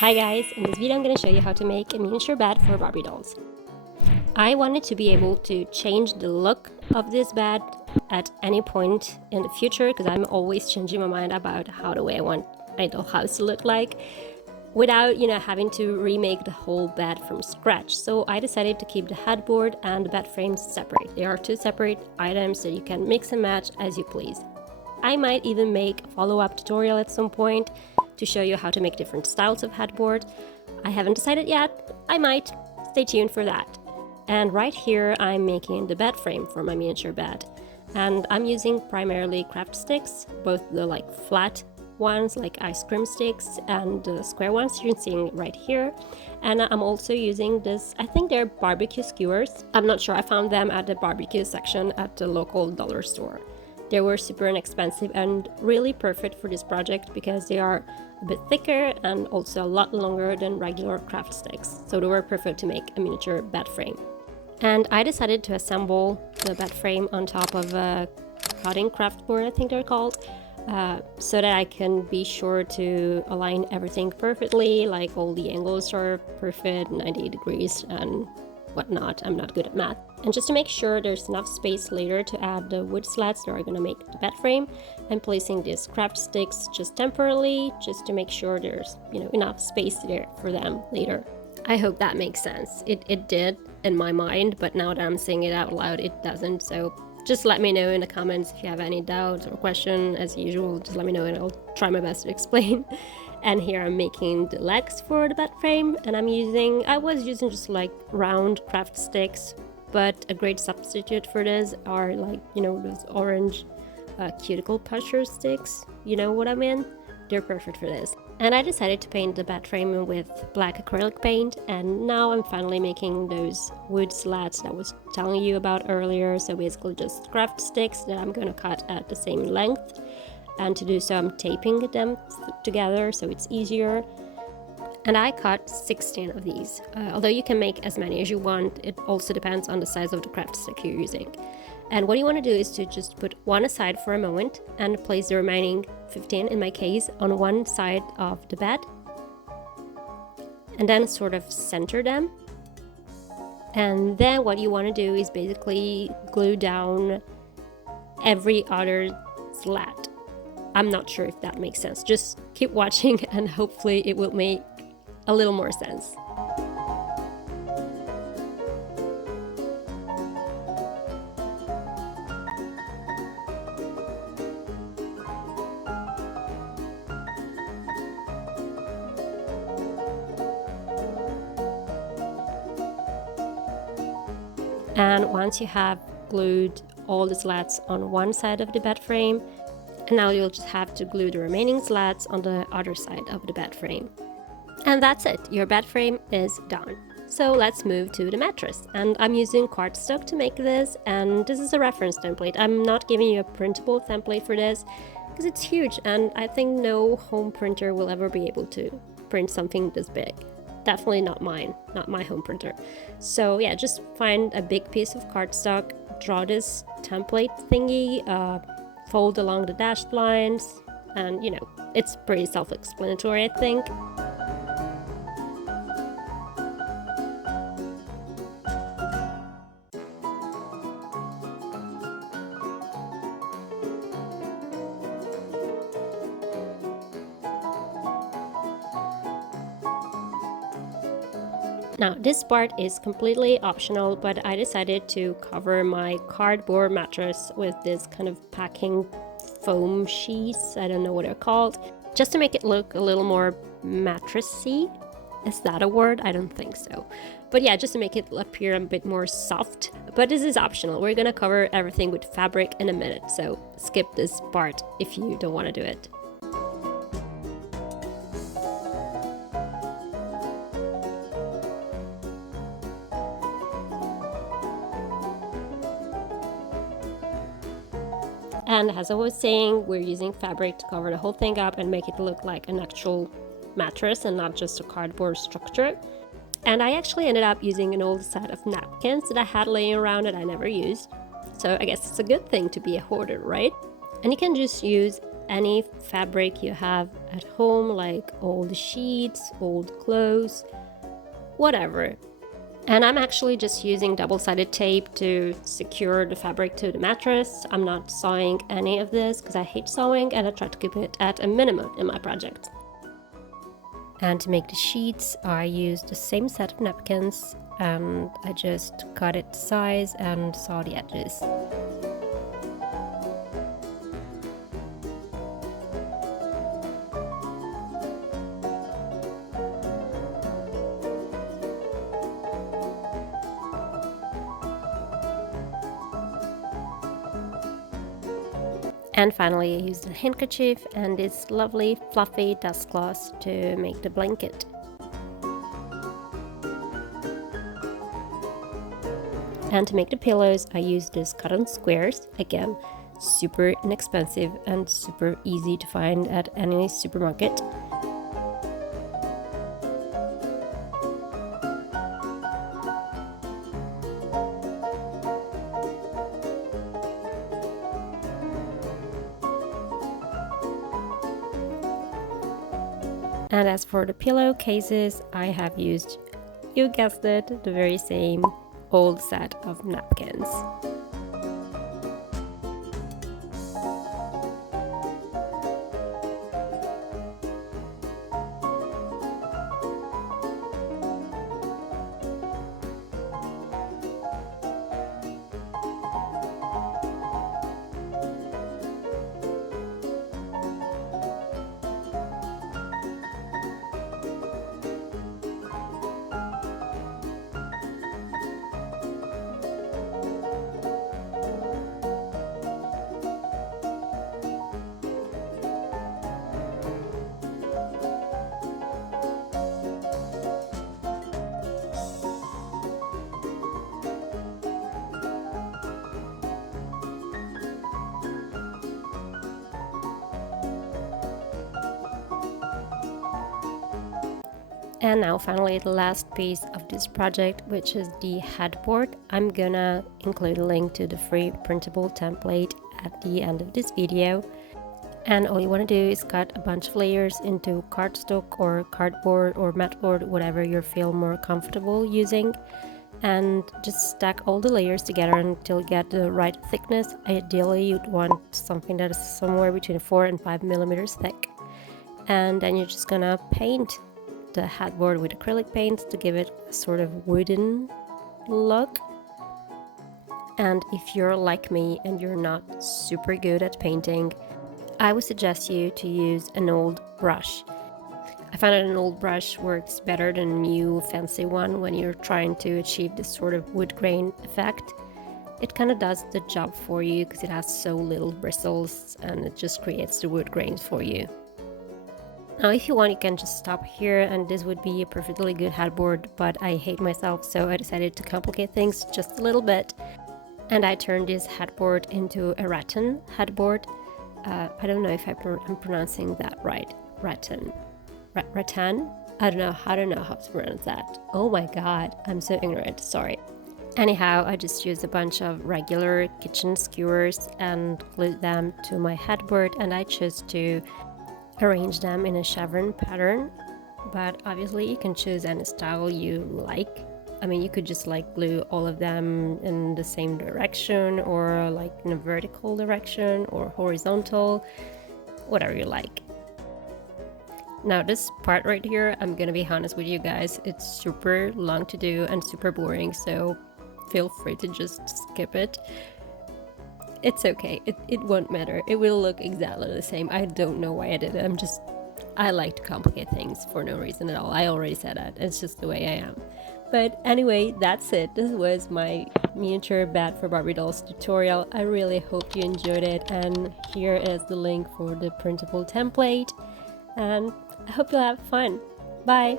Hi guys, in this video I'm going to show you how to make a miniature bed for Barbie dolls. I wanted to be able to change the look of this bed at any point in the future because I'm always changing my mind about how the way I want my dollhouse to look like without, having to remake the whole bed from scratch. So I decided to keep the headboard and the bed frames separate. They are two separate items so you can mix and match as you please. I might even make a follow-up tutorial at some point to show you how to make different styles of headboard. I haven't decided yet, I might. Stay tuned for that. And right here I'm making the bed frame for my miniature bed. And I'm using primarily craft sticks, both the flat ones like ice cream sticks and the square ones you're seeing right here. And I'm also using this, I think they're barbecue skewers. I'm not sure, I found them at the barbecue section at the local dollar store. They were super inexpensive and really perfect for this project because they are a bit thicker and also a lot longer than regular craft sticks. So they were perfect to make a miniature bed frame. And I decided to assemble the bed frame on top of a cutting craft board, I think they're called, so that I can be sure to align everything perfectly, like all the angles are perfect, 90 degrees and whatnot. I'm not good at math. And just to make sure there's enough space later to add the wood slats that are going to make the bed frame, I'm placing these craft sticks just temporarily, just to make sure there's enough space there for them later. I hope that makes sense. It did in my mind, but now that I'm saying it out loud, it doesn't. So just let me know in the comments if you have any doubts or question. As usual, just let me know and I'll try my best to explain. And here I'm making the legs for the bed frame, and I was using just round craft sticks, but a great substitute for this are those orange cuticle pusher sticks. You know what I mean? They're perfect for this. And I decided to paint the bed frame with black acrylic paint, and now I'm finally making those wood slats that I was telling you about earlier. So basically just craft sticks that I'm going to cut at the same length. And to do so, I'm taping them together so it's easier. And I cut 16 of these. Although you can make as many as you want, it also depends on the size of the craft stick you're using. And what you want to do is to just put one aside for a moment and place the remaining 15, in my case, on one side of the bed. And then sort of center them. And then what you want to do is basically glue down every other slat. I'm not sure if that makes sense. Just keep watching and hopefully it will make a little more sense. And once you have glued all the slats on one side of the bed frame, and now you'll just have to glue the remaining slats on the other side of the bed frame. And that's it, your bed frame is done. So let's move to the mattress. And I'm using cardstock to make this, and this is a reference template. I'm not giving you a printable template for this because it's huge, and I think no home printer will ever be able to print something this big. Definitely not mine, not my home printer. So yeah, just find a big piece of cardstock, draw this template thingy, fold along the dash blinds, and it's pretty self-explanatory, I think. Now, this part is completely optional, but I decided to cover my cardboard mattress with this kind of packing foam sheets. I don't know what they're called. Just to make it look a little more mattressy. Is that a word? I don't think so. But yeah, just to make it appear a bit more soft. But this is optional. We're gonna cover everything with fabric in a minute, so skip this part if you don't want to do it. And as I was saying, we're using fabric to cover the whole thing up and make it look like an actual mattress and not just a cardboard structure. And I actually ended up using an old set of napkins that I had laying around that I never used. So I guess it's a good thing to be a hoarder, right? And you can just use any fabric you have at home, like old sheets, old clothes, whatever. And I'm actually just using double-sided tape to secure the fabric to the mattress. I'm not sewing any of this because I hate sewing and I try to keep it at a minimum in my project. And to make the sheets, I used the same set of napkins and I just cut it to size and saw the edges. And finally, I used a handkerchief and this lovely fluffy dust cloth to make the blanket. And to make the pillows, I used this cotton squares. Again, super inexpensive and super easy to find at any supermarket. And as for the pillowcases, I have used, you guessed it, the very same old set of napkins. And now finally the last piece of this project, which is the headboard. I'm gonna include a link to the free printable template at the end of this video. And all you want to do is cut a bunch of layers into cardstock or cardboard or matboard, whatever you feel more comfortable using. And just stack all the layers together until you get the right thickness. Ideally you'd want something that is somewhere between 4 and 5 millimeters thick. And then you're just gonna paint the headboard with acrylic paints to give it a sort of wooden look. And if you're like me and you're not super good at painting, I would suggest you to use an old brush. I found that an old brush works better than a new fancy one when you're trying to achieve this sort of wood grain effect. It kind of does the job for you because it has so little bristles and it just creates the wood grains for you. Now if you want, you can just stop here and this would be a perfectly good headboard, but I hate myself, so I decided to complicate things just a little bit. And I turned this headboard into a rattan headboard. I don't know if I'm pronouncing that right. Rattan? I don't know how to pronounce that. Oh my god, I'm so ignorant, sorry. Anyhow, I just used a bunch of regular kitchen skewers and glued them to my headboard, and I chose to arrange them in a chevron pattern, but obviously you can choose any style you like. I mean, you could just like glue all of them in the same direction, or like in a vertical direction or horizontal, whatever you like. Now this part right here, I'm gonna be honest with you guys, it's super long to do and super boring, so feel free to just skip it. It's okay, it won't matter, it will look exactly the same. I don't know why I did it, I like to complicate things for no reason at all. I already said that, it's just the way I am. But anyway, that's it. This was my miniature bed for Barbie dolls tutorial. I really hope you enjoyed it, and here is the link for the printable template, and I hope you'll have fun. Bye!